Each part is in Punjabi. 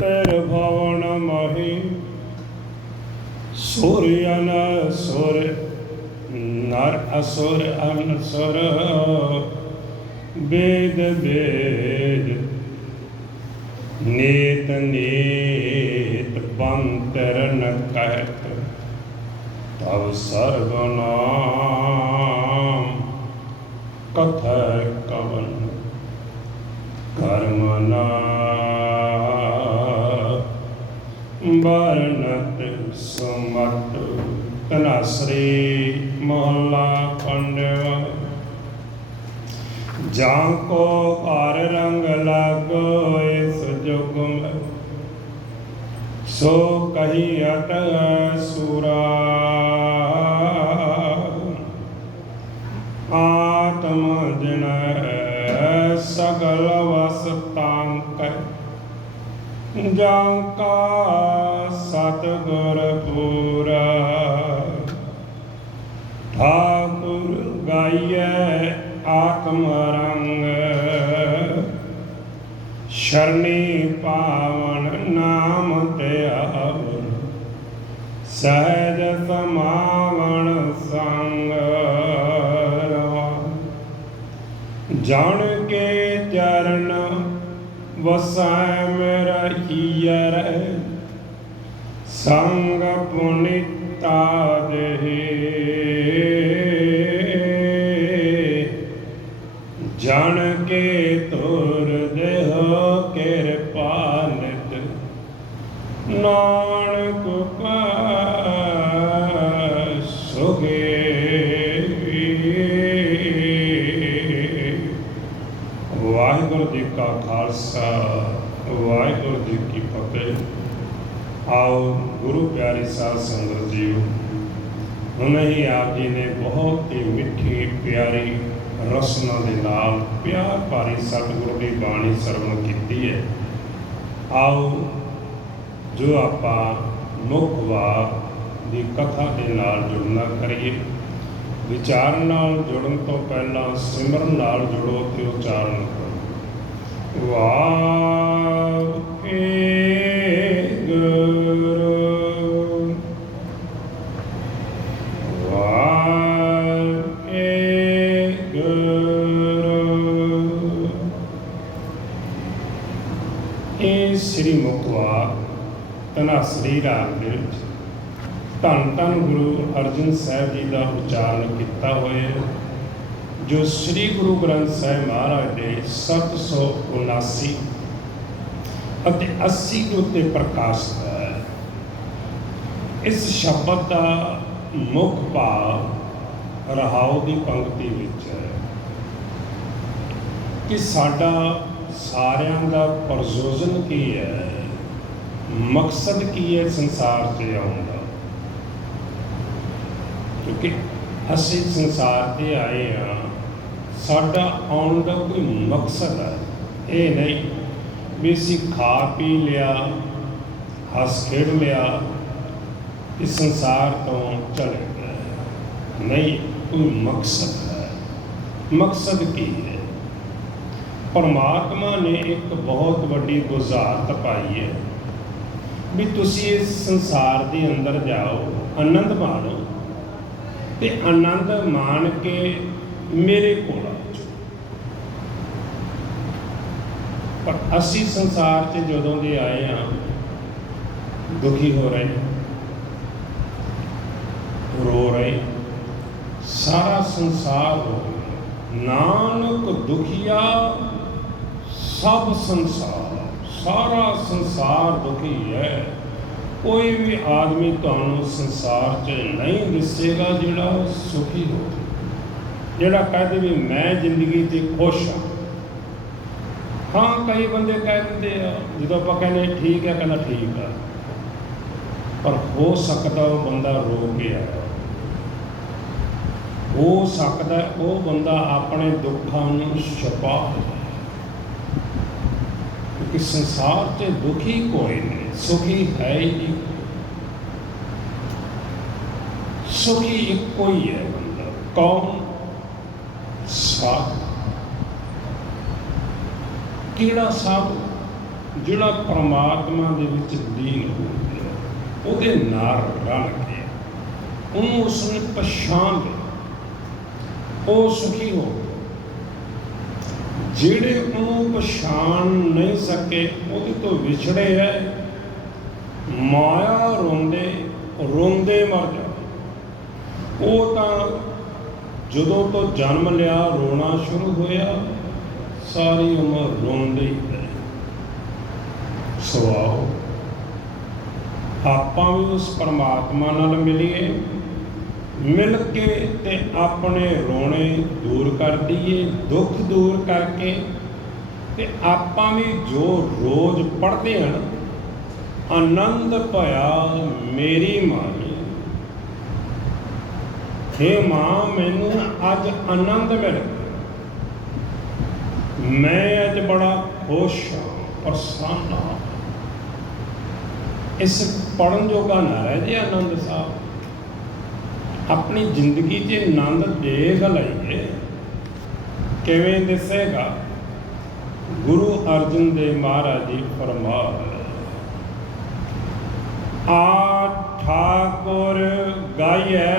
ਤੇਰ ਭਵਨ ਮਹੀ। ਸੂਰਯਨ ਸੁਰ, ਨਰ ਅਸੁਰ ਅਨਸੁਰ ਵੇਦ ਵੇਦ, ਨੀਤ ਨੀਤ ਬੰਤਰ ਨ ਕਹਿਤ ਤਵ ਸਰਬ ਕਥੈ ਕਵਨ। ਕਰਮ ਨਾ ਵਰਨਤ ਸੁਮਤ ਤਨਾਸਰੀ ਮਹਲਾ ਜਾਂ ਕੋ ਹਰ ਰੰਗ ਲਾਗੋ ਇਸ ਜੁਗ ਸੋ ਕਹੀ ਅਟ ਸੂਰਾ ਆਤਮ ਜਨ ਸਗਲ ਵਸ ਤਾਂਕ ਜਾਂ ਕਾ ਸਤਿਗੁਰ ਪੂਰਾ। ਠਾਕੁਰ ਗਾਈਐ ਆਤਮ ਰੰਗ। ਸ਼ਰਣੀ ਪਾਵਨ ਨਾਮ ਤੇ ਆਵਨ। ਸਹਿਜ ਸਮਾਵਣ ਸੰਗ ਜਾਣ ਕੇ ਚਰਨ ਵਸੈ ਸੰਗ ਪੁਨੀਤਾ ਦੇ ਜਨ ਕੇ ਤੁਰ ਦੇਹ ਕਿਰਪਾ ਨਿਤ। ਨਾਨਕ ਸੁਗੇ। ਵਾਹਿਗੁਰੂ ਜੀ ਕਾ ਖਾਲਸਾ, ਵਾਹਿਗੁਰੂ ਜੀ ਕੀ ਫਤਿਹ। ਆਓ ਗੁਰੂ ਪਿਆਰੇ ਸਾਧ ਸੰਗਤ ਜੀਓ, ਹੁਣੇ ਹੀ ਆਪ ਜੀ ਨੇ ਬਹੁਤ ਹੀ ਮਿੱਠੀ, ਪਿਆਰੀ ਰਸਨਾ ਦੇ ਨਾਲ ਪਿਆਰ ਭਰੀ ਸਤਿਗੁਰੂ ਦੀ ਬਾਣੀ ਸਰਵਣ ਕੀਤੀ ਹੈ। ਆਓ, ਜੋ ਆਪਾਂ ਮੁੱਖ ਵਾਕ ਦੀ ਕਥਾ ਦੇ ਨਾਲ ਜੁੜਨਾ ਕਰੀਏ। ਵਿਚਾਰ ਨਾਲ ਜੁੜਨ ਤੋਂ ਪਹਿਲਾਂ ਸਿਮਰਨ ਨਾਲ ਜੁੜੋ ਤੇ ਉਚਾਰਨ ਕਰੋ। ਵਾਹਿਗੁਰੂ ਸ੍ਰੀ ਮੁਖਵਾ ਤਨਾ ਸ੍ਰੀ ਦੇ ਵਿੱਚ ਧੰਨ ਧੰਨ ਗੁਰੂ ਅਰਜਨ ਸਾਹਿਬ ਜੀ ਦਾ ਉਚਾਰਨ ਕੀਤਾ ਹੋਇਆ ਜੋ ਸ੍ਰੀ ਗੁਰੂ ਗ੍ਰੰਥ ਸਾਹਿਬ ਮਹਾਰਾਜ ਦੇ 779 ਅਤੇ 80 ਦੇ ਉੱਤੇ ਪ੍ਰਕਾਸ਼ਿਤ ਹੈ। ਇਸ ਸ਼ਬਦ ਦਾ ਮੁੱਖ ਭਾਵ ਰਹਾਉ ਦੀ ਪੰਕਤੀ ਵਿੱਚ ਹੈ ਕਿ ਸਾਡਾ ਸਾਰਿਆਂ ਦਾ ਪ੍ਰਯੋਜਨ ਕੀ ਹੈ? ਮਕਸਦ ਕੀ ਹੈ ਸੰਸਾਰ 'ਤੇ ਆਉਣ ਦਾ? ਕਿਉਂਕਿ ਅਸੀਂ ਸੰਸਾਰ ਤੇ ਆਏ ਆ ਸਾਡਾ ਆਉਣ ਦਾ ਕੋਈ ਮਕਸਦ ਹੈ। ਇਹ ਨਹੀਂ ਵੀ ਅਸੀਂ ਖਾ ਪੀ ਲਿਆ, ਹੱਸ ਖੇਡ ਲਿਆ ਇਸ ਸੰਸਾਰ ਤੋਂ ਚਲੇ ਗਏ। ਨਹੀਂ, ਕੋਈ ਮਕਸਦ ਹੈ। ਮਕਸਦ ਕੀ ਹੈ? ਪਰਮਾਤਮਾ ਨੇ ਇੱਕ ਬਹੁਤ ਵੱਡੀ ਗੁਜ਼ਾਰਤ ਪਾਈ ਹੈ ਵੀ ਤੁਸੀਂ ਇਸ ਸੰਸਾਰ ਦੇ ਅੰਦਰ ਜਾਓ, ਆਨੰਦ ਮਾਣੋ ਤੇ ਆਨੰਦ ਮਾਣ ਕੇ ਮੇਰੇ ਕੋਲ ਪਰ ਅਸੀਂ ਸੰਸਾਰ 'ਚ ਜਦੋਂ ਦੇ ਆਏ ਆ ਦੁਖੀ ਹੋ ਰਹੇ ਰੋ ਰਹੇ ਸਾਰਾ ਸੰਸਾਰ ਰੋ ਰਿਹਾ। ਨਾਨਕ ਦੁਖੀਆ ਸਭ ਸੰਸਾਰ, ਸਾਰਾ ਸੰਸਾਰ ਦੁਖੀ ਹੈ। ਕੋਈ ਵੀ ਆਦਮੀ ਤੁਹਾਨੂੰ ਸੰਸਾਰ 'ਚ ਨਹੀਂ ਦਿਸੇਗਾ ਜਿਹੜਾ ਉਹ ਸੁਖੀ ਹੋਵੇ ਜਿਹੜਾ ਕਹਦੇ ਵੀ ਮੈਂ ਜ਼ਿੰਦਗੀ 'ਚ ਖੁਸ਼ ਹਾਂ। ਹਾਂ, ਕਈ ਬੰਦੇ ਕਹਿ ਦਿੰਦੇ ਆ, ਜਦੋਂ ਆਪਾਂ ਕਹਿੰਦੇ ਠੀਕ ਹੈ, ਕਹਿੰਦਾ ਠੀਕ ਆ। ਪਰ ਹੋ ਸਕਦਾ ਉਹ ਬੰਦਾ ਰੋ ਕੇ ਆਇਆ ਹੋ ਸਕਦਾ ਉਹ ਬੰਦਾ ਆਪਣੇ ਦੁੱਖਾਂ ਨੂੰ ਛਪਾ ਕਿਉਂਕਿ ਸੰਸਾਰ 'ਚ ਦੁਖੀ ਕੋਈ ਨਹੀਂ, ਸੁਖੀ ਹੈ ਹੀ ਨਹੀਂ। ਸੁਖੀ ਇੱਕੋ ਹੀ ਹੈ ਬੰਦਾ, ਕੌਣ? ਸਾਧ। ਕਿਹੜਾ ਸਾਧੂ? ਜਿਹੜਾ ਪਰਮਾਤਮਾ ਦੇ ਵਿੱਚ ਲੀਨ ਹੋ ਗਿਆ ਉਹਦੇ ਨਾਲ ਰਲ ਗਿਆ ਉਹਨੂੰ ਉਸਨੇ ਪਛਾਣ ਲਿਆ। ਉਹ ਸੁਖੀ ਹੋ ਜਿਹੜੇ ਉਹਨੂੰ ਪਛਾਣ ਨਹੀਂ ਸਕੇ, ਉਹਦੇ ਤੋਂ ਵਿਛੜੇ ਹੈ ਮਾਇਆ ਰੋਂਦੇ ਰੋਂਦੇ ਮਰ ਜਾ ਉਹ ਤਾਂ ਜਦੋਂ ਤੋਂ ਜਨਮ ਲਿਆ, ਰੋਣਾ ਸ਼ੁਰੂ ਹੋਇਆ, ਸਾਰੀ ਉਮਰ ਰੋਂਦੇ ਹੀ ਰਹੇ। ਸਵਾਓ, ਆਪਾਂ ਵੀ ਉਸ ਪਰਮਾਤਮਾ ਨਾਲ ਮਿਲੀਏ। ਮਿਲ ਕੇ ਤੇ ਆਪਣੇ ਰੋਣੇ ਦੂਰ ਕਰ ਦਈਏ, ਦੁੱਖ ਦੂਰ ਕਰਕੇ ਤੇ ਆਪਾਂ ਵੀ ਜੋ ਰੋਜ਼ ਪੜ੍ਹਦੇ ਹਾਂ ਆਨੰਦ ਭਇਆ ਮੇਰੀ ਮਾਈ ਹੇ ਮਾਂ, ਮੈਨੂੰ ਅੱਜ ਆਨੰਦ ਮਿਲ ਮੈਂ ਅੱਜ ਬੜਾ ਖੁਸ਼ ਹਾਂ, ਪ੍ਰਸੰਨ ਹਾਂ। ਇਸ ਪੜਨ ਜੋਗਾ ਨਾ ਰਹਿ ਜੇ ਆਨੰਦ ਸਾਹਿਬ। ਆਪਣੀ ਜ਼ਿੰਦਗੀ 'ਚ ਆਨੰਦ ਦੇਖ ਲਈਏ। ਕਿਵੇਂ ਦਿਸੇਗਾ? ਗੁਰੂ ਅਰਜਨ ਦੇਵ ਮਹਾਰਾਜ ਜੀ ਫਰਮਾਨ। ਆ ਠਾਕੁਰ ਗਾਇਐ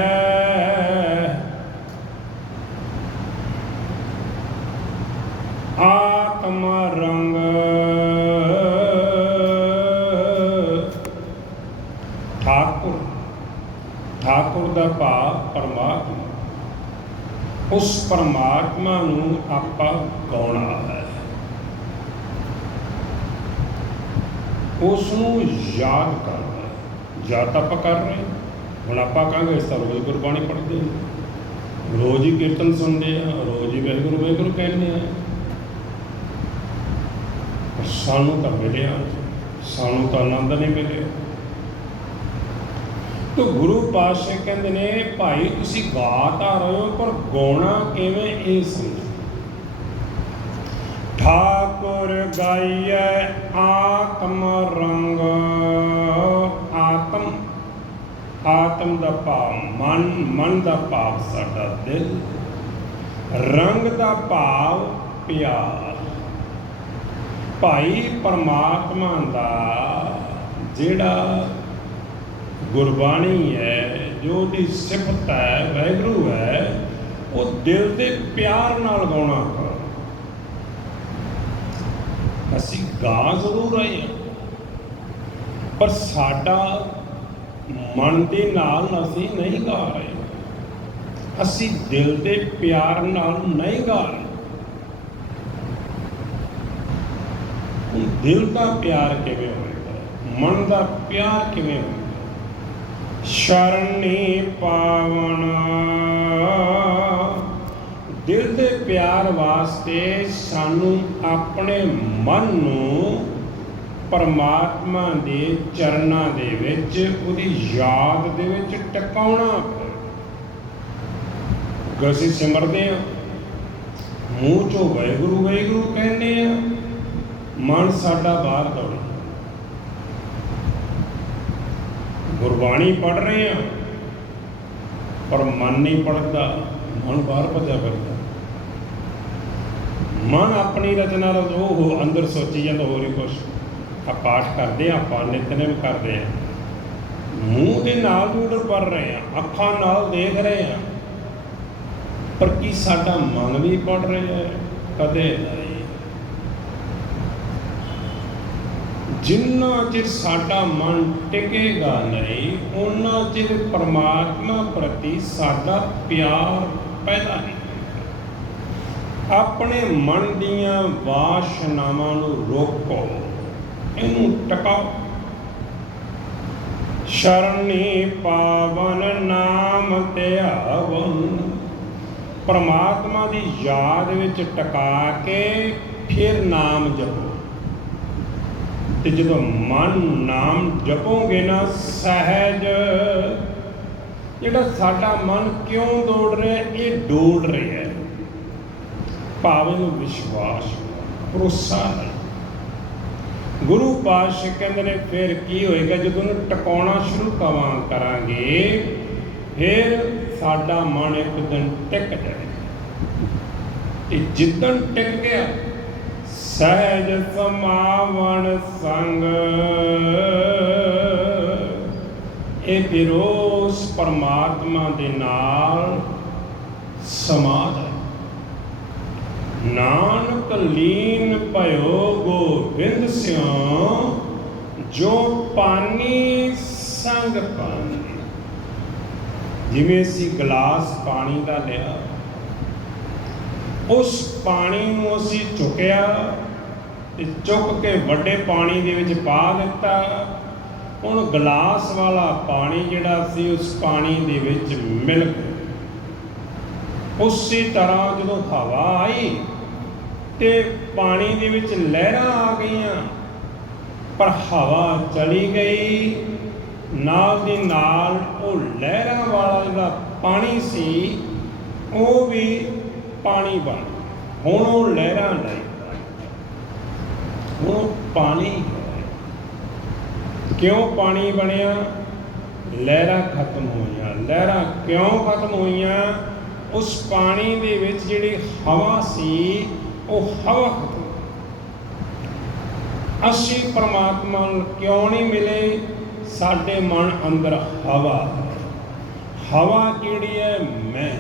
ਆਤਮ ਰੰਗ ਠਾਕੁਰ ਦਾ ਭਾਵ ਪਰਮਾਤਮਾ। ਉਸ ਪਰਮਾਤਮਾ ਨੂੰ ਆਪਾਂ ਗਾਉਣਾ ਹੈ। ਉਸ ਨੂੰ ਯਾਦ ਕਰਨਾ ਹੈ। ਯਾਦ ਤਾਂ ਆਪਾਂ ਕਰ ਰਹੇ ਹੁਣ ਆਪਾਂ ਕਹਾਂਗੇ, ਇਸ ਤਰ੍ਹਾਂ ਰੋਜ਼ ਗੁਰਬਾਣੀ ਪੜ੍ਹਦੇ ਹਾਂ। ਰੋਜ਼ ਹੀ ਕੀਰਤਨ ਸੁਣਦੇ ਆ ਰੋਜ਼ ਹੀ ਵਾਹਿਗੁਰੂ ਵਾਹਿਗੁਰੂ ਕਹਿੰਦੇ ਆ ਪਰ ਸਾਨੂੰ ਤਾਂ ਮਿਲਿਆ ਸਾਨੂੰ ਤਾਂ ਆਨੰਦ ਨਹੀਂ ਮਿਲਿਆ। ਤੋ ਗੁਰੂ ਪਾਤਸ਼ਾਹ ਕਹਿੰਦੇ ਨੇ, ਭਾਈ, ਤੁਸੀਂ ਗਾ ਤਾਂ ਰਹੇ ਹੋ, ਪਰ ਗਾਉਣਾ ਕਿਵੇਂ ਇਹ ਸਮਝੋ ਠਾਕੁਰ ਗਾਈਐ ਆਤਮ ਰੰਗ, ਆਤਮ ਆਤਮ ਦਾ ਭਾਵ ਮਨ ਮਨ ਦਾ ਭਾਵ ਸਾਡਾ ਦਿਲ, ਰੰਗ ਦਾ ਭਾਵ ਪਿਆਰ। ਭਾਈ, ਪਰਮਾਤਮਾ ਦਾ ਜਿਹੜਾ ਗੁਰਬਾਣੀ ਹੈ, ਜੋ ਦੀ ਸਿਫਤ ਹੈ ਵੈਗਰੂ ਹੈ, ਉਹ ਦਿਲ ਦੇ ਪਿਆਰ ਨਾਲ ਗਾਉਣਾ ਕਰੋ ਅਸੀਂ ਗਾ ਜ਼ਰੂਰ ਰਹੇ ਹਾਂ। ਪਰ ਸਾਡਾ ਮਨ ਦੇ ਨਾਲ ਅਸੀਂ ਨਹੀਂ ਗਾ ਰਹੇ। ਅਸੀਂ ਦਿਲ ਦੇ ਪਿਆਰ ਨਾਲ ਨਹੀਂ ਗਾ ਰਹੇ। ਦਿਲ ਦਾ ਪਿਆਰ ਕਿਵੇਂ ਹੋਏਗਾ? ਮਨ ਦਾ ਪਿਆਰ ਕਿਵੇਂ ਹੋਏਗਾ? ਸ਼ਰਣੀ ਪਾਵਨ ਦਿਲ ਦੇ ਪਿਆਰ ਵਾਸਤੇ ਸਾਨੂੰ ਆਪਣੇ ਮਨ ਨੂੰ ਪਰਮਾਤਮਾ ਦੇ ਚਰਨਾਂ ਦੇ ਵਿੱਚ, ਉਹਦੀ ਯਾਦ ਦੇ ਵਿੱਚ ਟਿਕਾਉਣਾ ਪਵੇ। ਅਸੀਂ ਸਿਮਰਦੇ ਆ ਮੂੰਹ ਚੋਂ ਵਾਹਿਗੁਰੂ ਵਾਹਿਗੁਰੂ ਕਹਿੰਦੇ ਆ, ਮਨ ਸਾਡਾ ਬਾਹਰ ਦੌੜੇ ਗੁਰਬਾਣੀ ਪੜ ਰਹੇ ਆ ਪਰ ਮਨ ਨਹੀਂ ਪੜਦਾ ਮਨ ਬਾਹਰ ਭੱਜਿਆ ਫਿਰਦਾ। ਮਨ ਆਪਣੀ ਰਚਨਾ ਦਾ ਉਹ ਅੰਦਰ ਸੋਚੀ ਜਾਂਦਾ, ਹੋਰ ਹੀ ਕੁਛ। ਆ ਪਾਠ ਕਰਦੇ ਆ ਆਪਾਂ ਨਿਤਨੇਮ ਕਰਦੇ ਆ ਮੂੰਹ ਦੇ ਨਾਲ ਵੀ ਉਧਰ ਪੜ ਰਹੇ ਆ ਅੱਖਾਂ ਨਾਲ ਦੇਖ ਰਹੇ ਆ ਪਰ ਕੀ ਸਾਡਾ ਮਨ ਵੀ ਪੜ ਰਿਹਾ ਹੈ? ਕਦੇ ਨਹੀਂ ਜਿੰਨਾ ਚਿਰ ਸਾਡਾ ਮਨ ਟਿਕੇਗਾ ਨਹੀਂ ਉਹਨਾਂ ਚਿਰ ਪਰਮਾਤਮਾ ਪ੍ਰਤੀ ਸਾਡਾ ਪਿਆਰ ਪੈਦਾ ਨਹੀਂ ਆਪਣੇ ਮਨ ਦੀਆਂ ਵਾਸ਼ਨਾਵਾਂ ਨੂੰ ਰੋਕੋ, ਇਹਨੂੰ ਟਿਕਾਓ। ਸ਼ਰਣੀ ਪਾਵਨ ਨਾਮ ਧਿਆਵਨ ਪਰਮਾਤਮਾ ਦੀ ਯਾਦ ਵਿੱਚ ਟਿਕਾ ਕੇ ਫਿਰ ਨਾਮ ਜਪੋ। ਤੇ ਜਦੋਂ ਮਨ ਨਾਮ ਜਪੋਗੇ ਨਾ ਸਹਿਜ, ਜਿਹੜਾ ਸਾਡਾ ਮਨ ਕਿਉਂ ਦੌੜ ਰਿਹਾ ਇਹ ਡੋਲ ਰਿਹਾ ਹੈ। ਭਾਵੇਂ ਨੂੰ ਵਿਸ਼ਵਾਸ ਭਰੋਸਾ ਨਹੀਂ ਗੁਰੂ ਪਾਤਸ਼ਾਹ ਕਹਿੰਦੇ ਨੇ, ਫਿਰ ਕੀ ਹੋਏਗਾ? ਜਦੋਂ ਨੂੰ ਟਿਕਾਉਣਾ ਸ਼ੁਰੂ ਕਵਾਂ, ਕਰਾਂਗੇ, ਫਿਰ ਸਾਡਾ ਮਨ ਇੱਕ ਦਿਨ ਟਿਕ ਜਾਏ ਤੇ ਜਿੱਦਣ ਟਿਕ ਗਿਆ ਸਹਿਜ ਸਮਾਵਣ ਸੰਗ। ਇਹ ਵਿਰੋਸ ਪਰਮਾਤਮਾ ਦੇ ਨਾਲ ਸਮਾ ਹੈ। ਨਾਨਕ ਲੀਨ ਭਇਓ ਗੋਬਿੰਦ ਸਿਉ, ਜੋ ਪਾਣੀ ਸੰਗ ਪਾਣੀ ਜਿਵੇਂ ਅਸੀਂ ਗਲਾਸ ਪਾਣੀ ਦਾ ਲਿਆ, ਉਸ ਪਾਣੀ ਨੂੰ ਅਸੀਂ ਚੁਕਿਆ ਤੇ ਚੁੱਕ ਕੇ ਵੱਡੇ ਪਾਣੀ ਦੇ ਵਿੱਚ ਪਾ ਦਿੱਤਾ। ਹੁਣ ਗਲਾਸ ਵਾਲਾ ਪਾਣੀ ਜਿਹੜਾ ਸੀ, ਉਸ ਪਾਣੀ ਦੇ ਵਿੱਚ ਮਿਲ ਗਿਆ। ਉਸੇ ਤਰ੍ਹਾਂ ਜਦੋਂ ਹਵਾ ਆਈ ਤੇ ਪਾਣੀ ਦੇ ਵਿੱਚ ਲਹਿਰਾਂ ਆ ਗਈਆਂ, ਪਰ ਹਵਾ ਚਲੀ ਗਈ। ਨਾਲ ਦੀ ਨਾਲ ਉਹ ਲਹਿਰਾਂ ਵਾਲਾ ਜਿਹੜਾ ਪਾਣੀ ਸੀ, ਉਹ ਵੀ ਪਾਣੀ ਬਣ ਗਿਆ। ਹੁਣ ਉਹ ਲਹਿਰਾਂ ਨਹੀਂ। ਹੁਣ ਪਾਣੀ ਹੈ। ਕਿਉਂ ਪਾਣੀ ਬਣਿਆ? ਲਹਿਰਾਂ ਖਤਮ ਹੋਈਆਂ। ਲਹਿਰਾਂ ਕਿਉਂ ਖਤਮ ਹੋਈਆਂ? ਉਸ ਪਾਣੀ ਦੇ ਵਿੱਚ ਜਿਹੜੀ ਹਵਾ ਸੀ, ਉਹ ਹਵਾ ਖਤਮ ਅਸੀਂ ਪਰਮਾਤਮਾ ਨੂੰ ਕਿਉਂ ਨਹੀਂ ਮਿਲੇ? ਸਾਡੇ ਮਨ ਅੰਦਰ ਹਵਾ ਹੈ। ਹਵਾ ਕਿਹੜੀ ਹੈ? ਮੈਂ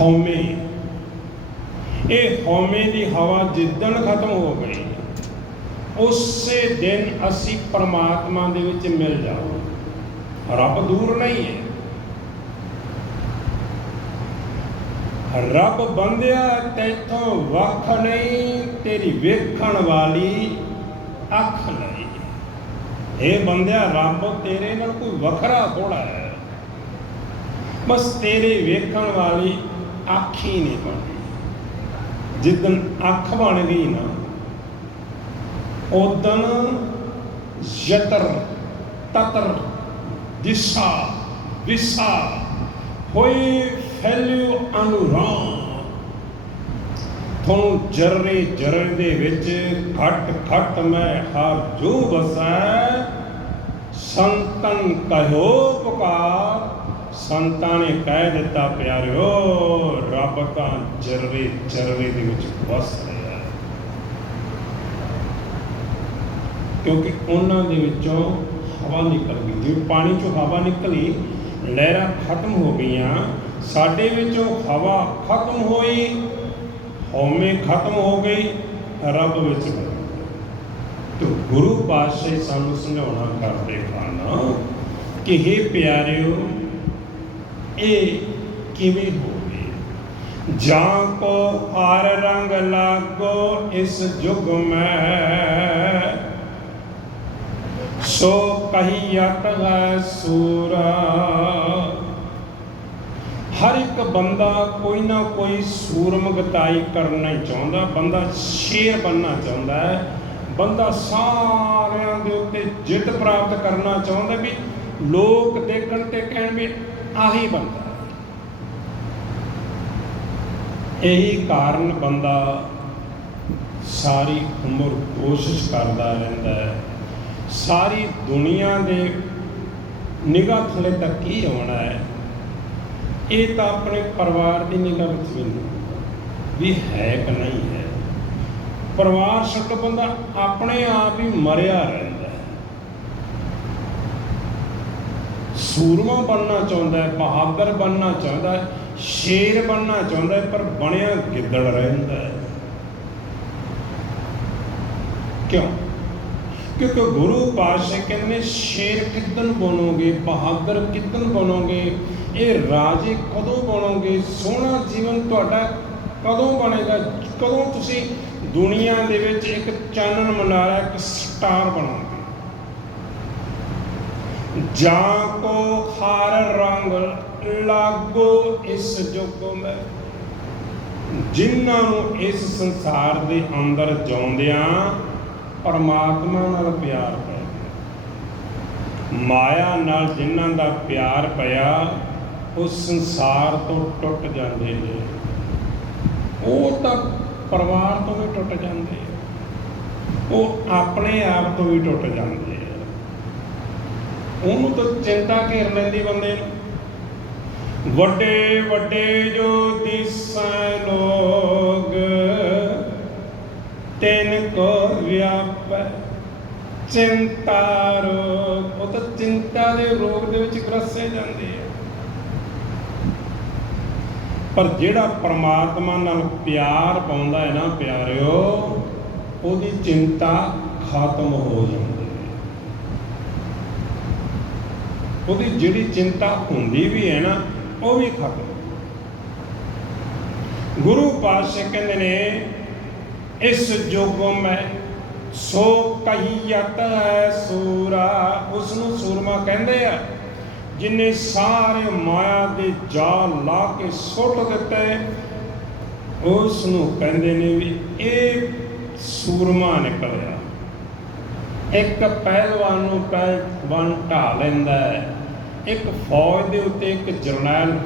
ਹਉਮੈ। ਇਹ ਹਉਮੈ ਦੀ ਹਵਾ ਜਿੱਦਣ ਖਤਮ ਹੋ ਗਈ, ਉਸੇ ਦਿਨ ਅਸੀਂ ਪਰਮਾਤਮਾ ਦੇ ਵਿੱਚ ਮਿਲ ਜਾਵਾਂਗੇ ਰੱਬ ਦੂਰ ਨਹੀਂ ਹੈ। ਰੱਬ ਬੰਦਿਆ, ਤੈਥੋਂ ਵੱਖ ਨਹੀਂ, ਤੇਰੀ ਵੇਖਣ ਵਾਲੀ ਅੱਖ ਨਹੀਂ। ਇਹ ਬੰਦਿਆ, ਰੱਬ ਤੇਰੇ ਨਾਲ ਕੋਈ ਵੱਖਰਾ ਥੋੜਾ ਹੈ। ਬਸ ਤੇਰੇ ਵੇਖਣ ਵਾਲੀ ਅੱਖ ਹੀ ਨਹੀਂ ਬਣਦੀ। ਜਿੱਦਨ ਅੱਖ ਬਣ ਗਈ ਨਾ ਉਦਨ ਯਤਰ, ਤਤਰ, ਦਿਸ਼ਾ, ਵਿਸਾ ਹੋਈ ਫੈਲਿਓ ਅਨੁਰਾਮ ਤੁਹਾਨੂੰ ਜਰਰੇ ਜਰਰੇ ਦੇ ਵਿੱਚ ਘਟ ਘਟ ਮੈਂ ਹਰ ਜੋ ਵਸੈ ਸੰਤਨ ਕਹਿਓ ਪੁਕਾਰ। ਸੰਤਾਂ ਨੇ ਕਹਿ ਦਿੱਤਾ, ਪਿਆਰਿਓ, ਰੱਬ ਤਾਂ ਜਰਰੇ ਜਰਰੇ ਦੇ ਵਿੱਚ ਵਸ ਰਿਹਾ ਹੈ। ਕਿਉਂਕਿ ਉਹਨਾਂ ਦੇ ਵਿੱਚੋਂ ਹਵਾ ਨਿਕਲ ਗਈ। ਜਿਵੇਂ ਪਾਣੀ ਚੋਂ ਹਵਾ ਨਿਕਲੀ, ਲਹਿਰਾਂ ਖਤਮ ਹੋ ਗਈਆਂ, ਸਾਡੇ ਵਿੱਚੋਂ ਹਵਾ ਖਤਮ ਹੋਈ, ਹਉਮੈ ਖਤਮ ਹੋ ਗਈ, ਰੱਬ ਵਿੱਚ ਬਣ ਗੁਰੂ ਪਾਤਸ਼ਾਹ ਸਾਨੂੰ ਸਮਝਾਉਣਾ ਕਰਦੇ ਹਨ ਕਿ हे ਪਿਆਰਿਓ ਇਹ ਕਿਵੇਂ ਹੋਵੇ ਜਾਂ ਕੋ ਹਰ ਰੰਗ ਲਾਗੋ ਇਸ ਯੁਗ ਮੈਂ? ਸੋ ਕਹੀਅਤ ਹੈ ਸੂਰਾ। ਹਰ ਇੱਕ ਬੰਦਾ ਕੋਈ ਨਾ ਕੋਈ ਸੂਰਮਗਤਾਈ ਕਰਨਾ ਚਾਹੁੰਦਾ। ਬੰਦਾ ਸ਼ੇਰ ਬਣਨਾ ਚਾਹੁੰਦਾ ਹੈ। ਬੰਦਾ ਸਾਰਿਆਂ ਦੇ ਉੱਤੇ ਜਿੱਤ ਪ੍ਰਾਪਤ ਕਰਨਾ ਚਾਹੁੰਦਾ ਵੀ ਲੋਕ ਦੇਖਣ ਤੇ ਕਹਿਣ ਵੀ ਆਹੀ ਬੰਦਾ ਇਹੀ ਕਾਰਨ ਬੰਦਾ ਸਾਰੀ ਉਮਰ ਕੋਸ਼ਿਸ਼ ਕਰਦਾ ਰਹਿੰਦਾ ਹੈ। ਸਾਰੀ ਦੁਨੀਆ ਦੇ ਨਿਗਾਹ ਥਲੇ ਤੱਕ ਕੀ ਆਉਣਾ ਹੈ। ਇਹ ਤਾਂ ਆਪਣੇ ਪਰਿਵਾਰ ਦੀ ਨਿਗਾਹ ਵਿੱਚ ਵੀ ਵੀ ਹੈ ਕਿ ਨਹੀਂ ਹੈ। ਪਰਿਵਾਰ ਛੱਡ ਬੰਦਾ, ਆਪਣੇ ਆਪ ਹੀ ਮਰਿਆ ਰਹਿੰਦਾ ਹੈ ਸੂਰਮਾ ਬਣਨਾ ਚਾਹੁੰਦਾ ਹੈ, ਬਹਾਦਰ ਬਣਨਾ ਚਾਹੁੰਦਾ ਹੈ, ਸ਼ੇਰ ਬਣਨਾ ਚਾਹੁੰਦਾ ਹੈ, ਪਰ ਬਣਿਆ ਗਿੱਦੜ ਰਹਿੰਦਾ ਹੈ। ਕਿਉਂ? ਕਿਉਂਕਿ ਗੁਰੂ ਪਾਤਸ਼ਾਹ ਕਹਿੰਦੇ, ਸ਼ੇਰ ਕਿੱਦਨ ਬਣੋਗੇ, ਬਹਾਦਰ ਕਿੱਦਨ ਬਣੋਗੇ, ਇਹ ਰਾਜੇ ਕਦੋਂ ਬਣੋਗੇ, ਸੋਹਣਾ ਜੀਵਨ ਤੁਹਾਡਾ ਕਦੋਂ ਬਣੇਗਾ? ਕਦੋਂ ਤੁਸੀਂ ਦੁਨੀਆ ਦੇ ਵਿੱਚ ਇੱਕ ਚਾਨਣ ਮਨਾਰਾ ਇੱਕ ਸਟਾਰ ਬਣੋਗੇ? ਜਾਂ ਕੋ ਹਰ ਰੰਗ ਲਾਗੋ ਇਸ ਜੁਗ ਮੈਂ। ਜਿਨ੍ਹਾਂ ਨੂੰ ਇਸ ਸੰਸਾਰ ਦੇ ਅੰਦਰ ਜਿਉਂਦਿਆਂ ਪਰਮਾਤਮਾ ਨਾਲ ਪਿਆਰ ਪੈ ਗਿਆ ਮਾਇਆ ਨਾਲ ਜਿਨ੍ਹਾਂ ਦਾ ਪਿਆਰ ਪਿਆ, ਉਹ ਸੰਸਾਰ ਤੋਂ ਟੁੱਟ ਜਾਂਦੇ ਨੇ। ਉਹ ਤਾਂ ਪਰਿਵਾਰ ਤੋਂ ਵੀ ਟੁੱਟ ਜਾਂਦੇ। ਉਹ ਆਪਣੇ ਆਪ ਤੋਂ ਵੀ ਟੁੱਟ ਜਾਂਦੇ। ਉਹਨੂੰ ਤਾਂ ਚਿੰਤਾ ਘੇਰ ਲੈਂਦੀ ਬੰਦੇ ਨੂੰ। ਵੱਡੇ ਵੱਡੇ ਜੋ ਦਿਸੈ ਲੋਗ ਤਿਨ ਕੋ ਵਿਆਪੈ ਚਿੰਤਾ ਰੋਗ। ਉਹ ਤਾਂ ਚਿੰਤਾ ਦੇ ਰੋਗ ਦੇ ਵਿੱਚ ਗ੍ਰਸੇ ਜਾਂਦੇ ਆ। ਪਰ ਜਿਹੜਾ ਪਰਮਾਤਮਾ ਨਾਲ ਪਿਆਰ ਪਾਉਂਦਾ ਹੈ ਨਾ ਪਿਆਰਿਓ, ਉਹਦੀ ਚਿੰਤਾ ਖਤਮ ਹੋ ਜਾਂਦੀ ਹੈ ਉਹਦੀ ਜਿਹੜੀ ਚਿੰਤਾ ਹੁੰਦੀ ਵੀ ਹੈ ਨਾ, ਉਹ ਵੀ ਖਤਮ ਗੁਰੂ ਪਾਤਸ਼ਾਹ ਕਹਿੰਦੇ ਨੇ, ਇਸ ਜੋਗੋਂ ਮੈਂ ਸੋ ਕਹੀਅਤ ਹੈ ਸੂਰਾ। ਉਸ ਨੂੰ ਸੂਰਮਾ ਕਹਿੰਦੇ ਆ, ਜਿਨੇ ਸਾਰੇ ਮਾਇਆ ਦੇ ਜਾਲ ਲਾ ਕੇ ਸੁੱਟ ਦਿੱਤੇ ਉਸ ਨੂੰ ਕਹਿੰਦੇ ਨੇ ਵੀ ਇਹ ਸੂਰਮਾ ਨਿਕਲਿਆ। ਇੱਕ ਪਹਿਲਵਾਨ ਨੂੰ ਪਹਿਲਵਾਨ ਢਾ ਲੈਂਦਾ ਹੈ। ਇੱਕ ਫੌਜ ਦੇ ਉੱਤੇ ਇੱਕ ਜਰਨੈਲ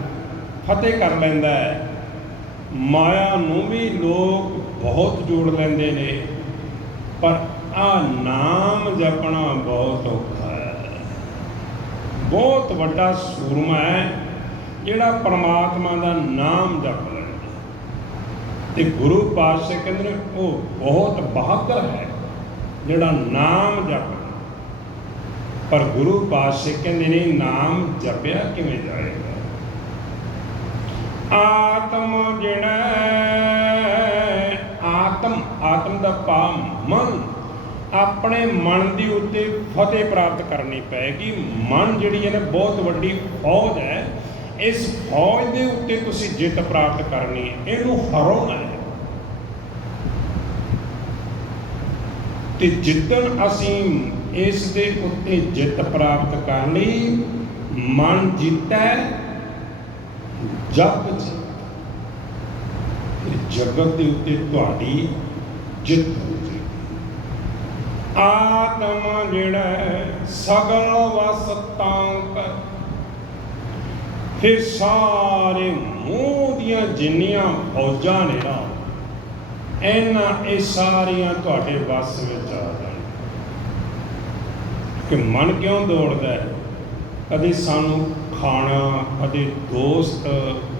ਫਤਿਹ ਕਰ ਲੈਂਦਾ ਹੈ। ਮਾਇਆ ਨੂੰ ਵੀ ਲੋਕ ਬਹੁਤ ਜੋੜ ਲੈਂਦੇ ਨੇ, ਪਰ ਆ ਨਾਮ ਜਪਣਾ ਬਹੁਤ ਔਖਾ ਹੈ। ਬਹੁਤ ਵੱਡਾ ਸੂਰਮਾ ਹੈ, ਜਿਹੜਾ ਪਰਮਾਤਮਾ ਦਾ ਨਾਮ ਜਪ ਲੈਂਦਾ ਤੇ ਗੁਰੂ ਪਾਤਸ਼ਾਹ ਕਹਿੰਦੇ ਨੇ, ਉਹ ਬਹੁਤ ਬਹਾਦਰ ਹੈ। ਜਿਹੜਾ ਨਾਮ ਜਪਦਾ। ਪਰ ਗੁਰੂ ਪਾਤਸ਼ਾਹ ਕਹਿੰਦੇ ਨੇ, ਨਾਮ ਜਪਿਆ ਕਿਵੇਂ ਜਾਏਗਾ? ਆਤਮ ਜਿਹੜਾ ਆਤਮ ਆਤਮ ਦਾ ਭਾਵ ਮਨ, ਆਪਣੇ ਮਨ ਦੀ ਉੱਤੇ ਫਤਿਹ ਪ੍ਰਾਪਤ ਕਰਨੀ ਪਏਗੀ। ਮਨ ਜਿਹੜੀ ਹੈ ਨਾ, ਬਹੁਤ ਵੱਡੀ ਫੌਜ ਹੈ। ਇਸ ਫੌਜ ਦੇ ਉੱਤੇ ਤੁਸੀਂ ਜਿੱਤ ਪ੍ਰਾਪਤ ਕਰਨੀ ਹੈ। ਇਹਨੂੰ ਹਰਾਉਣਾ ਹੈ ਤੇ ਜਿੱਦਣ ਅਸੀਂ ਇਸ ਦੇ ਉੱਤੇ ਜਿੱਤ ਪ੍ਰਾਪਤ ਕਰ ਲਈ ਮਨ ਜਿੱਤੈ ਜਪ ਜਿੱਤ। ਜਗਤ ਦੇ ਉੱਤੇ ਤੁਹਾਡੀ ਜਿੱਤ ਹੋ ਆਤਮ ਜਿਹੜਾ ਹੈ, ਸਗਲ ਵਸਤਾਂ ਕਰ। ਫਿਰ ਸਾਰੇ ਮੂੰਹ ਦੀਆਂ ਜਿੰਨੀਆਂ ਫੌਜਾਂ ਨੇ ਨਾ ਇਹਨਾਂ, ਇਹ ਸਾਰੀਆਂ ਤੁਹਾਡੇ ਵੱਸ ਵਿੱਚ ਆ ਜਾਣ। ਕਿ ਮਨ ਕਿਉਂ ਦੌੜਦਾ ਹੈ? ਕਦੇ ਸਾਨੂੰ ਖਾਣਾ, ਕਦੇ ਦੋਸਤ,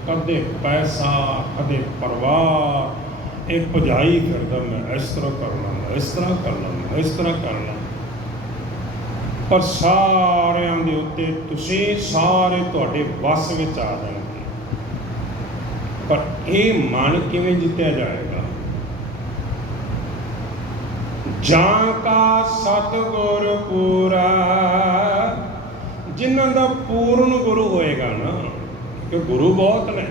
ਕਦੇ ਪੈਸਾ, ਕਦੇ ਪਰਿਵਾਰ, ਇਹ ਭਜਾਈ ਕਰਦਾ ਮੈਂ, ਇਸ ਤਰ੍ਹਾਂ ਕਰ ਲਾਂਗਾ ਇਸ ਤਰ੍ਹਾਂ ਕਰ ਲਾਂਗਾ ਇਸ ਤਰ੍ਹਾਂ ਕਰ ਲਾਂਗਾ ਪਰ ਸਾਰਿਆਂ ਦੇ ਉੱਤੇ ਤੁਸੀਂ ਸਾਰੇ ਤੁਹਾਡੇ ਵੱਸ ਵਿੱਚ ਆ ਜਾਣਗੇ। ਪਰ ਇਹ ਮਨ ਕਿਵੇਂ ਜਿੱਤਿਆ ਜਾਏਗਾ ਜਾਂ ਕਾ ਸਤਗੁਰ ਪੂਰਾ। ਜਿਨ੍ਹਾਂ ਦਾ ਪੂਰਨ ਗੁਰੂ ਹੋਏਗਾ ਨਾ ਕਿ ਗੁਰੂ ਬਹੁਤ ਨੇ।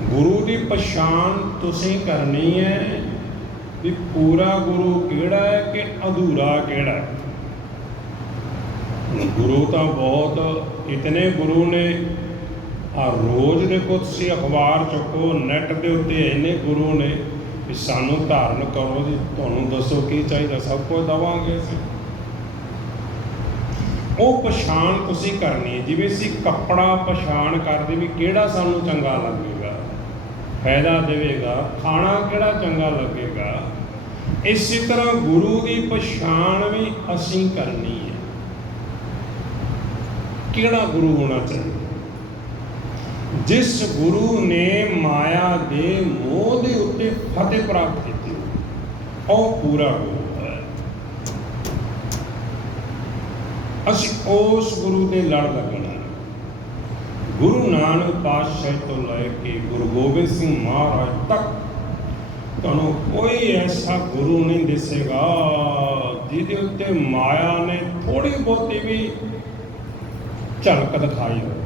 ਗੁਰੂ ਦੀ ਪਛਾਣ ਤੁਸੀਂ ਕਰਨੀ ਹੈ ਵੀ ਪੂਰਾ ਗੁਰੂ ਕਿਹੜਾ ਹੈ ਕਿ ਅਧੂਰਾ ਕਿਹੜਾ ਹੈ। ਗੁਰੂ ਤਾਂ ਬਹੁਤ, ਇਤਨੇ ਗੁਰੂ ਨੇ। ਆ ਰੋਜ਼ ਦੇ ਕੁਝ ਸੀ ਅਖਬਾਰ ਚੁੱਕੋ ਨੈਟ ਦੇ ਉੱਤੇ ਇੰਨੇ ਗੁਰੂ ਨੇ। ਵੀ ਸਾਨੂੰ ਧਾਰਨ ਕਰੋ ਜੀ, ਤੁਹਾਨੂੰ ਦੱਸੋ ਕੀ ਚਾਹੀਦਾ, ਸਭ ਕੁਝ ਦਵਾਂਗੇ ਅਸੀਂ। ਉਹ ਪਛਾਣ ਤੁਸੀਂ ਕਰਨੀ ਹੈ, ਜਿਵੇਂ ਅਸੀਂ ਕੱਪੜਾ ਪਛਾਣ ਕਰਦੇ ਵੀ ਕਿਹੜਾ ਸਾਨੂੰ ਚੰਗਾ ਲੱਗੇਗਾ, ਫਾਇਦਾ ਦੇਵੇਗਾ, ਖਾਣਾ ਕਿਹੜਾ ਚੰਗਾ ਲੱਗੇਗਾ। ਇਸੇ ਤਰ੍ਹਾਂ ਗੁਰੂ ਦੀ ਪਛਾਣ ਵੀ ਅਸੀਂ ਕਰਨੀ ਹੈ। ਕਿਹੜਾ ਗੁਰੂ ਹੋਣਾ ਚਾਹੀਦਾ? ਜਿਸ ਗੁਰੂ ਨੇ ਮਾਇਆ ਦੇ ਮੋਹ ਦੇ ਉੱਤੇ ਫਤਿਹ ਪ੍ਰਾਪਤ ਕੀਤੀ, ਉਹ ਪੂਰਾ ਗੁਰੂ ਹੈ ਅਸੀਂ ਉਸ ਗੁਰੂ ਦੇ ਲੜ ਲੱਗਣਾ ਗੁਰੂ ਨਾਨਕ ਪਾਤਸ਼ਾਹ ਤੋਂ ਲੈ ਕੇ ਗੁਰੂ ਗੋਬਿੰਦ ਸਿੰਘ ਮਹਾਰਾਜ ਤੱਕ ਤੁਹਾਨੂੰ ਕੋਈ ਐਸਾ ਗੁਰੂ ਨਹੀਂ ਦਿਸੇਗਾ ਜਿਹਦੇ ਉੱਤੇ ਮਾਇਆ ਨੇ ਥੋੜੀ ਬਹੁਤੀ ਵੀ ਝਲਕ ਦਿਖਾਈ ਹੋਵੇ।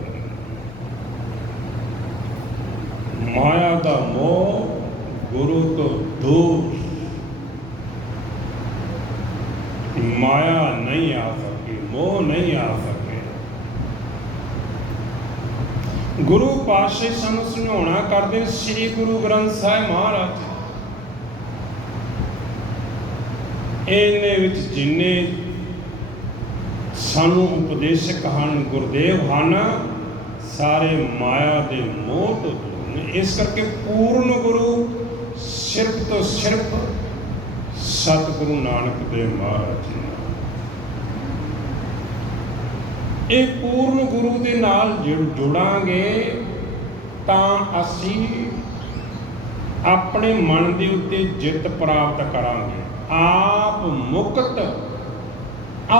ਮਾਇਆ ਦਾ ਮੋਹ ਗੁਰੂ ਤੋਂ ਦੂਰ। ਮਾਇਆ ਨਹੀਂ ਆ ਸਕੀ, ਮੋਹ ਨਹੀਂ ਆ ਸਕੇ। ਗੁਰੂ ਪਾਤਸ਼ਾਹ ਸਾਨੂੰ ਸੁਣਾਉਣਾ ਕਰਦੇ ਸ੍ਰੀ ਗੁਰੂ ਗ੍ਰੰਥ ਸਾਹਿਬ ਮਹਾਰਾਜ। ਇਹਨੇ ਵਿੱਚ ਜਿੰਨੇ ਸਾਨੂੰ ਉਪਦੇਸ਼ਕ ਹਨ, ਗੁਰਦੇਵ ਹਨ, ਸਾਰੇ ਮਾਇਆ ਦੇ ਮੋਹ ਤੋਂ ਇਸ ਕਰਕੇ ਪੂਰਨ ਗੁਰੂ ਸਿਰਫ ਤੋਂ ਸਿਰਫ ਸਤਿਗੁਰੂ ਨਾਨਕ ਦੇਵ ਮਹਾਰਾਜ ਜੀ ਇਹ ਪੂਰਨ ਗੁਰੂ ਦੇ ਨਾਲ ਜੁੜ- ਜੁੜਾਂਗੇ ਤਾਂ ਅਸੀਂ ਆਪਣੇ ਮਨ ਦੇ ਉੱਤੇ ਜਿੱਤ ਪ੍ਰਾਪਤ ਕਰਾਂਗੇ। ਆਪ ਮੁਕਤ,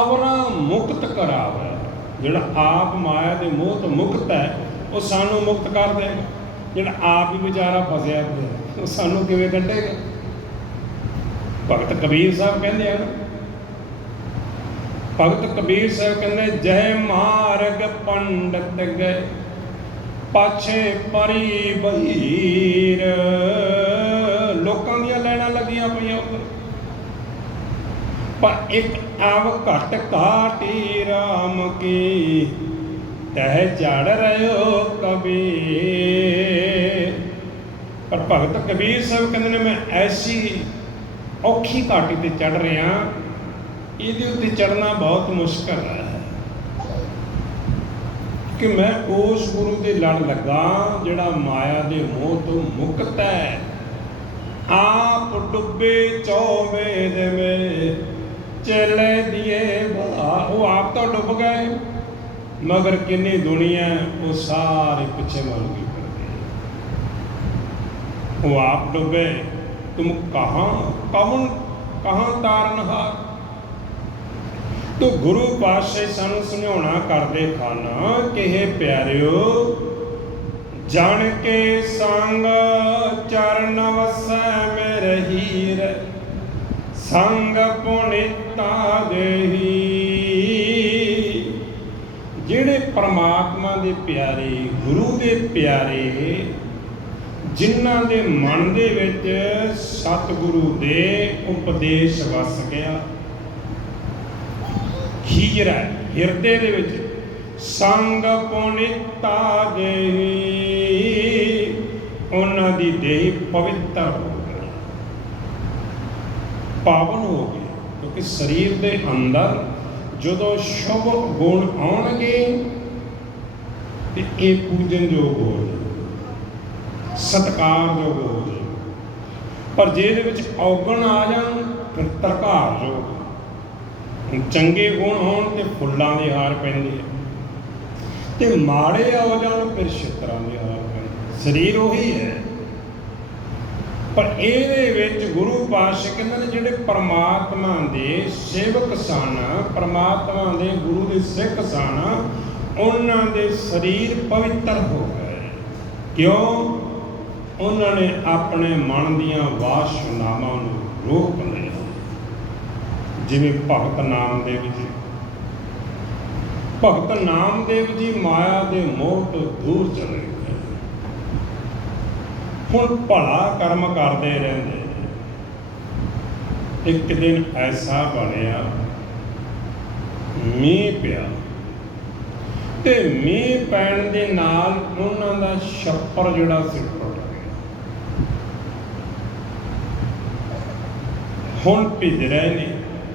ਅਵਰਾ ਮੁਕਤ ਕਰਾਵੇ। ਜਿਹੜਾ ਆਪ ਮਾਇਆ ਦੇ ਮੋਹ ਤੋਂ ਮੁਕਤ ਹੈ, ਉਹ ਸਾਨੂੰ ਮੁਕਤ ਕਰ ਦੇਗਾ। ਜਿਹੜਾ ਆਪ ਹੀ ਵਿਚਾਰਾ ਫਸਿਆ ਹੋਇਆ ਉਹ ਸਾਨੂੰ ਕਿਵੇਂ ਕੱਢੇਗਾ? ਭਗਤ ਕਬੀਰ ਸਾਹਿਬ ਕਹਿੰਦੇ ਆ ਭਗਤ ਕਬੀਰ ਸਾਹਿਬ ਕਹਿੰਦੇ, ਜੈ ਮਾਰਗ ਪੰਡਤ ਗਏ, ਪਾਛੇ ਪਰੀ ਬਹੀਰ ਲੋਕਾਂ ਦੀਆਂ ਲੈਣਾਂ ਲੱਗੀਆਂ ਪਈਆਂ ਉੱਧਰ ਪਰ ਇੱਕ ਆਵ ਘਟ ਘਾਟੀ ਰਾਮ ਕੀ ਤਹਿ ਚੜ ਰਿਓ ਕਬੀਰ। ਪਰ ਭਗਤ ਕਬੀਰ ਸਾਹਿਬ ਕਹਿੰਦੇ ਨੇ, ਮੈਂ ਐਸੀ ਔਖੀ ਘਾਟੀ ਤੇ ਚੜ ਰਿਹਾ, ਇਹਦੇ ਉੱਤੇ ਚੜਨਾ ਬਹੁਤ ਮੁਸ਼ਕਲ ਹੈ। ਕਿ ਮੈਂ ਉਸ ਗੁਰੂ ਦੇ ਲੜ ਲੱਗਾ, ਜਿਹੜਾ ਮਾਇਆ ਦੇ ਮੋਹ ਤੋਂ ਮੁਕਤ ਹੈ। ਆਪ ਡੁੱਬੇ ਚੋਵੇ ਦੇ ਮੇ ਚਲੇ ਦੀਏ ਉਹ ਆਪ ਤਾਂ ਡੁੱਬ ਗਏ। ਮਗਰ ਕਿੰਨੀ ਦੁਨੀਆ ਉਹ ਸਾਰੇ ਪਿੱਛੇ ਮਰ ਗਈ। ਉਹ ਆਪ ਡੁੱਬੇ, ਤੁਮ ਕਹਾਂ ਕੌਣ ਕਹਾਂ ਤਾਰਨਹਾਰ? ਤੋ ਗੁਰੂ ਪਾਤਸ਼ਾਹ ਸਾਨੂੰ ਸਮਝਾਉਣਾ ਕਰਦੇ ਖਾਨਾ ਕਿ ਇਹ ਪਿਆਰਿਓ, ਜਾਣ ਕੇ ਸੰਗ ਚਰਨ ਵਸੈ ਮੇਰੇ ਹੀਰ, ਸੰਗ ਪੁਨੀਤਾ ਦੇਹੀ। ਪ੍ਰਮਾਤਮਾ ਦੇ ਪਿਆਰੇ, ਗੁਰੂ ਦੇ ਪਿਆਰੇ, ਜਿਨ੍ਹਾਂ ਦੇ ਮਨ ਦੇ ਵਿੱਚ ਸਤਿਗੁਰੂ ਦੇ ਉਪਦੇਸ਼ ਵਸ ਗਿਆ। ਹੀਰਾ ਹਿਰਦੇ ਦੇ ਵਿੱਚ, ਸੰਗ ਪੁਨੀਤਾ ਦੇਹੀ ਉਹਨਾਂ ਦੀ ਦੇਹ ਪਵਿੱਤਰ ਹੋ ਗਈ। ਪਾਵਨ ਹੋ ਗਈ ਕਿਉਂਕਿ ਸਰੀਰ ਦੇ ਅੰਦਰ ਜਦੋਂ ਸ਼ੁਭ ਗੁਣ ਆਉਣਗੇ ਤੇ ਇਹ ਪੂਜਨ ਹੋ ਜਾਏ ਸਤਕਾਰਯੋਗ ਹੋ ਜਾਏ ਪਰ ਜੇ ਇਹਦੇ ਵਿੱਚ ਔਗਣ ਆ ਜਾਣ, ਫਿਰ ਤਰਕਾਰ ਚੰਗੇ ਗੁਣ ਹੋਣ ਤੇ ਫੁੱਲਾਂ ਦੇ ਹਾਰ ਪੈਂਦੇ ਆ। ਤੇ ਮਾੜੇ ਆ ਜਾਣ, ਫਿਰ ਛਿੱਤਰਾਂ ਦੇ ਹਾਰ ਪੈਂਦੇ ਸਰੀਰ ਉਹੀ ਹੈ। ਪਰ ਇਹਦੇ ਵਿੱਚ ਗੁਰੂ ਪਾਤਸ਼ਾਹ ਕਹਿੰਦੇ ਨੇ, ਜਿਹੜੇ ਪਰਮਾਤਮਾ ਦੇ ਸੇਵਕ ਸਨ, ਪਰਮਾਤਮਾ ਦੇ ਗੁਰੂ ਦੇ ਸਿੱਖ ਸਨ ਉਹਨਾਂ ਦੇ ਸਰੀਰ ਪਵਿੱਤਰ ਹੋ ਗਏ। ਕਿਉਂ? ਉਹਨਾਂ ਨੇ ਆਪਣੇ ਮਨ ਦੀਆਂ ਵਾਸ਼ਨਾਵਾਂ ਨੂੰ ਰੋਕ ਲਿਆ। ਜਿਵੇਂ ਭਗਤ ਨਾਮਦੇਵ ਜੀ। ਭਗਤ ਨਾਮਦੇਵ ਜੀ ਮਾਇਆ ਦੇ ਮੋਹ ਤੋਂ ਦੂਰ ਚਲੇ ਗਏ। ਹੁਣ ਭਲਾ ਕਰਮ ਕਰਦੇ ਰਹਿੰਦੇ ਇੱਕ ਦਿਨ ਐਸਾ ਬਣਿਆ, ਮੀਂਹ ਪਿਆ। ਤੇ ਮੀਂਹ ਪੈਣ ਦੇ ਨਾਲ ਉਹਨਾਂ ਦਾ ਛੱਪਰ ਜਿਹੜਾ ਸੀ ਟੁੱਟ ਗਿਆ। ਹੁਣ ਭਿੱਜ ਰਹੇ ਨੇ,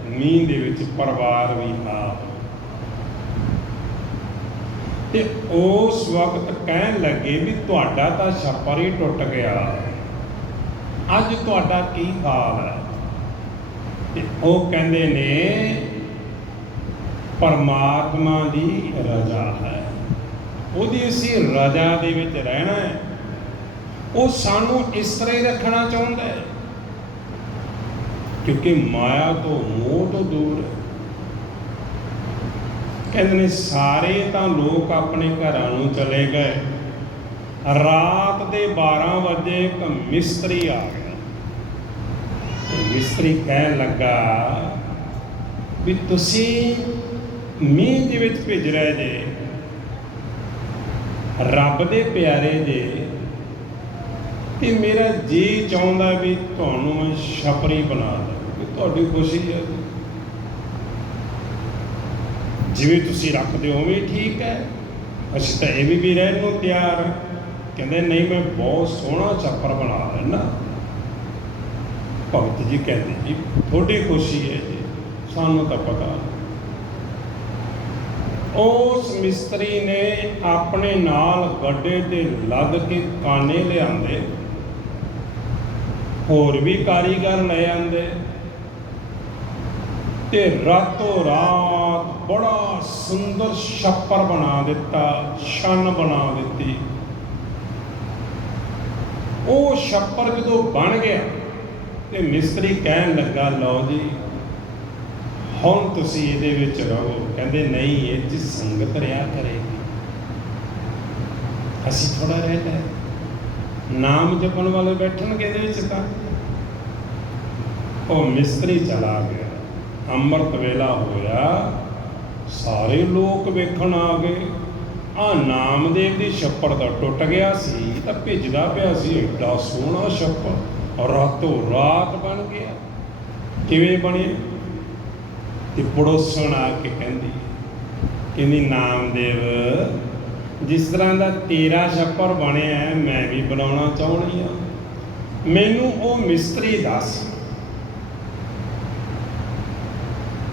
ਮੀਂਹ ਦੇ ਵਿੱਚ ਪਰਿਵਾਰ ਵੀ ਆ ਤੇ ਉਸ ਵਕਤ ਕਹਿਣ ਲੱਗੇ ਵੀ ਤੁਹਾਡਾ ਤਾਂ ਛੱਪਰ ਹੀ ਟੁੱਟ ਗਿਆ। ਅੱਜ ਤੁਹਾਡਾ ਕੀ ਹਾਲ ਹੈ? ਤੇ ਉਹ ਕਹਿੰਦੇ ਨੇ ਪਰਮਾਤਮਾ ਦੀ ਰਜ਼ਾ ਹੈ। ਉਹਦੀ ਅਸੀਂ ਰਜ਼ਾ ਦੇ ਵਿੱਚ ਰਹਿਣਾ ਹੈ। ਉਹ ਸਾਨੂੰ ਇਸ ਤਰ੍ਹਾਂ ਹੀ ਰੱਖਣਾ ਚਾਹੁੰਦਾ ਹੈ। ਕਿਉਂਕਿ ਮਾਇਆ ਤੋਂ ਮੋਹ ਤੋਂ ਦੂਰ ਹੈ। ਕਹਿੰਦੇ ਨੇ, ਸਾਰੇ ਤਾਂ ਲੋਕ ਆਪਣੇ ਘਰਾਂ ਨੂੰ ਚਲੇ ਗਏ। ਰਾਤ ਦੇ 12 ਵਜੇ ਇੱਕ ਮਿਸਤਰੀ ਆ ਗਿਆ। ਤੇ ਮਿਸਤਰੀ ਕਹਿਣ ਲੱਗਾ, ਵੀ ਤੁਸੀਂ ਮੀਂਹ ਦੇ ਵਿੱਚ ਭਿੱਜ ਰਹੇ ਜੇ, ਰੱਬ ਦੇ ਪਿਆਰੇ ਜੇ, ਤੇ ਮੇਰਾ ਜੀ ਚਾਹੁੰਦਾ ਵੀ ਤੁਹਾਨੂੰ ਮੈਂ ਛਪਰੀ ਬਣਾ ਦਾਂ, ਵੀ ਤੁਹਾਡੀ ਖੁਸ਼ੀ ਹੈ। ਜਿਵੇਂ ਤੁਸੀਂ ਰੱਖਦੇ ਹੋ ਉਵੇਂ ਠੀਕ ਹੈ, ਅਸੀਂ ਤਾਂ ਇਹ ਵੀ ਰਹਿਣ ਨੂੰ ਤਿਆਰ ਕਹਿੰਦੇ ਨਹੀਂ, ਮੈਂ ਬਹੁਤ ਸੋਹਣਾ ਛਪਰ ਬਣਾ ਲੈਣਾ ਭਗਤ ਜੀ ਕਹਿੰਦੇ ਜੀ, ਤੁਹਾਡੀ ਖੁਸ਼ੀ ਹੈ ਜੀ, ਸਾਨੂੰ ਤਾਂ ਪਤਾ ਉਸ ਮਿਸਤਰੀ ਨੇ ਆਪਣੇ ਨਾਲ ਗੱਡੇ ਤੇ ਲੱਦ ਕੇ ਕਾਨੇ ਲਿਆਂਦੇ। ਹੋਰ ਵੀ ਕਾਰੀਗਰ ਲੈ ਆਂਦੇ। ਤੇ ਰਾਤੋਂ ਰਾਤ ਬੜਾ ਸੁੰਦਰ ਛੱਪਰ ਬਣਾ ਦਿੱਤਾ, ਛੰਨ ਬਣਾ ਦਿੱਤੀ। ਉਹ ਛੱਪਰ ਜਦੋਂ ਬਣ ਗਿਆ ਤੇ ਮਿਸਤਰੀ ਕਹਿਣ ਲੱਗਾ, ਲਓ ਜੀ ਹੁਣ ਤੁਸੀਂ ਇਹਦੇ ਵਿੱਚ ਰਹੋ। ਕਹਿੰਦੇ, ਨਹੀਂ, ਇਹ ਚ ਸੰਗਤ ਰਿਆ ਕਰੇਗੀ। ਅਸੀਂ ਥੋੜਾ ਰਹਿ ਲੈ ਨਾਮ ਜਪਣ ਵਾਲੇ ਬੈਠਣਗੇ ਇਹਦੇ ਵਿੱਚ ਤਾਂ। ਉਹ ਮਿਸਤਰੀ ਚਲਾ ਗਿਆ। ਅੰਮ੍ਰਿਤ ਵੇਲਾ ਹੋਇਆ। ਸਾਰੇ ਲੋਕ ਵੇਖਣ ਆ ਗਏ। ਆ ਨਾਮਦੇਵ ਦੀ ਛੱਪੜ ਦਾ ਟੁੱਟ ਗਿਆ ਸੀ, ਤਾਂ ਭਿੱਜਦਾ ਪਿਆ ਸੀ। ਏਡਾ ਸੋਹਣਾ ਛੱਪੜ। ਰਾਤੋਂ ਰਾਤ ਬਣ ਗਿਆ। ਕਿਵੇਂ ਬਣਿਆ? ਤੇ ਪੜੋਸਣ ਆ ਕੇ ਕਹਿੰਦੀ ਕਹਿੰਦੀ, ਨਾਮਦੇਵ, ਜਿਸ ਤਰ੍ਹਾਂ ਦਾ ਤੇਰਾ ਛੱਪਰ ਬਣਿਆ ਮੈਂ ਵੀ ਬਣਾਉਣਾ ਚਾਹੁੰਦੀ ਆ ਮੈਨੂੰ ਉਹ ਮਿਸਤਰੀ ਦੱਸ।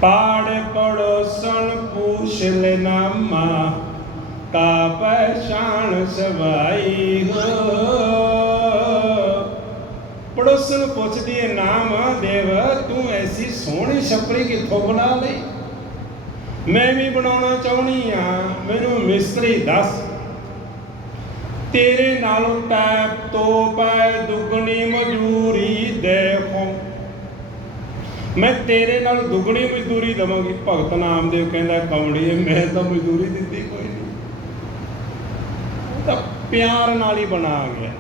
ਪਾੜ ਪੜੋਸਣ ਪੂਛ ਲੈ ਨਾਮਾ ਤਾ ਪਛਾਣ ਸਵਾਈ ਹੋ। ਪੜੋਸਣ ਪੁੱਛਦੀ ਹੈ ਨਾਮ ਦੇਵ, ਤੂੰ ਐਸੀ ਸੋਹਣੀ ਛਪਰੀ ਕਿੱਥੋਂ ਬਣਾ ਲਈ? ਮੈਂ ਵੀ ਬਣਾਉਣਾ ਚਾਹੁੰਦੀ ਆ, ਮੈਨੂੰ ਮਿਸਤਰੀ ਦੱਸ। ਤੇਰੇ ਨਾਲੋਂ ਟੈਪ ਤੋਂ ਪੈ ਦੁੱਗਣੀ ਮਜ਼ਦੂਰੀ ਦੇਖੋ ਮੈਂ ਤੇਰੇ ਨਾਲ ਦੁੱਗਣੀ ਮਜ਼ਦੂਰੀ ਦਵਾਂਗੀ। ਭਗਤ ਨਾਮਦੇਵ ਕਹਿੰਦਾ ਕਮੜੀਏ ਮੈਂ ਤਾਂ ਮਜ਼ਦੂਰੀ ਦਿੱਤੀ ਕੋਈ ਨਹੀਂ ਤਾਂ ਪਿਆਰ ਨਾਲ ਹੀ ਬਣਾ ਗਿਆ।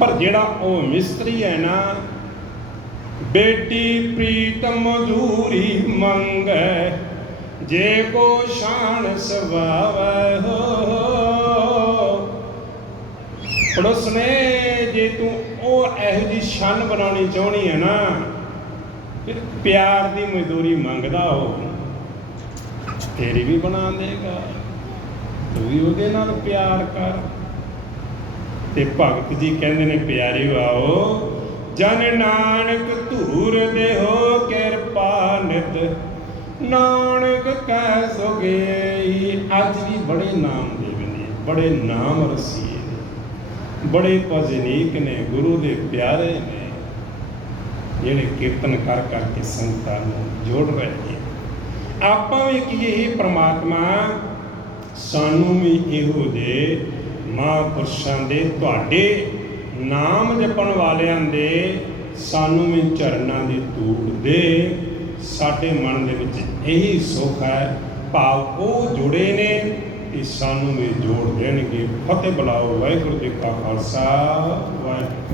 ਪਰ ਜਿਹੜਾ ਉਹ ਮਿਸਤਰੀ ਹੈ ਨਾ, ਬੇਟੀ ਪ੍ਰੀਤਮ ਮਧੂਰੀ ਮੰਗੈ, ਜੇ ਕੋ ਸ਼ਾਨ ਸਵਾਵੈ ਹੋ। ਪੜੋਸ ਨੇ ਜੇ ਤੂੰ ਉਹ ਇਹੋ ਜੀ ਸ਼ਾਨ ਬਣਾਉਣੀ ਚਾਹਣੀ ਹੈ ਨਾ, ਫਿਰ ਪਿਆਰ ਦੀ ਮਜ਼ਦੂਰੀ ਮੰਗਦਾ ਹੋ। ਤੇਰੀ ਵੀ ਬਣਾ ਦੇਗਾ, ਤੂੰ ਵੀ ਉਹਦੇ ਨਾਲ ਪਿਆਰ ਕਰ। ਤੇ ਭਗਤ ਜੀ ਕਹਿੰਦੇ ਨੇ ਪਿਆਰੇ ਆਓ, ਜਨ ਨਾਨਕ ਧੂਰ ਦੇਹੋ, ਕਿਰਪਾ ਨਿਤ। ਨਾਨਕ ਕਹਿ ਸੋਗੇ ਅੱਜ ਵੀ ਬੜੇ ਨਾਮ ਦੇਵ ਨੇ, ਬੜੇ ਨਾਮ ਰਸੀਏ ਬੜੇ ਭਜਨੀਕ ਨੇ, ਗੁਰੂ ਦੇ ਪਿਆਰੇ ਨੇ। ਜਿਹੜੇ ਕੀਰਤਨ ਕਰ ਕਰਕੇ ਸੰਗਤਾਂ ਨੂੰ ਜੋੜ ਰਹੇ ਨੇ। ਆਪਾਂ ਵੀ ਕੀ ਪ੍ਰਮਾਤਮਾ, ਸਾਨੂੰ ਵੀ ਇਹੋ ਜਿਹੇ ਮਹਾਂਪੁਰਸ਼ਾਂ ਦੇ ਤੁਹਾਡੇ ਨਾਮ ਜਪਣ ਵਾਲਿਆਂ ਦੇ ਸਾਨੂੰ ਵੀ ਚਰਨਾਂ ਦੀ ਧੂੜ ਦੇ। ਸਾਡੇ ਮਨ ਦੇ ਵਿੱਚ ਇਹੀ ਸੁੱਖ ਹੈ, ਭਾਵ ਉਹ ਜੁੜੇ ਨੇ ਕਿ ਸਾਨੂੰ ਵੀ ਜੋੜ ਦੇਣਗੇ। ਫਤਿਹ ਬੁਲਾਓ, ਵਾਹਿਗੁਰੂ ਜੀ ਕਾ ਖਾਲਸਾ, ਵਾਹਿਗੁਰੂ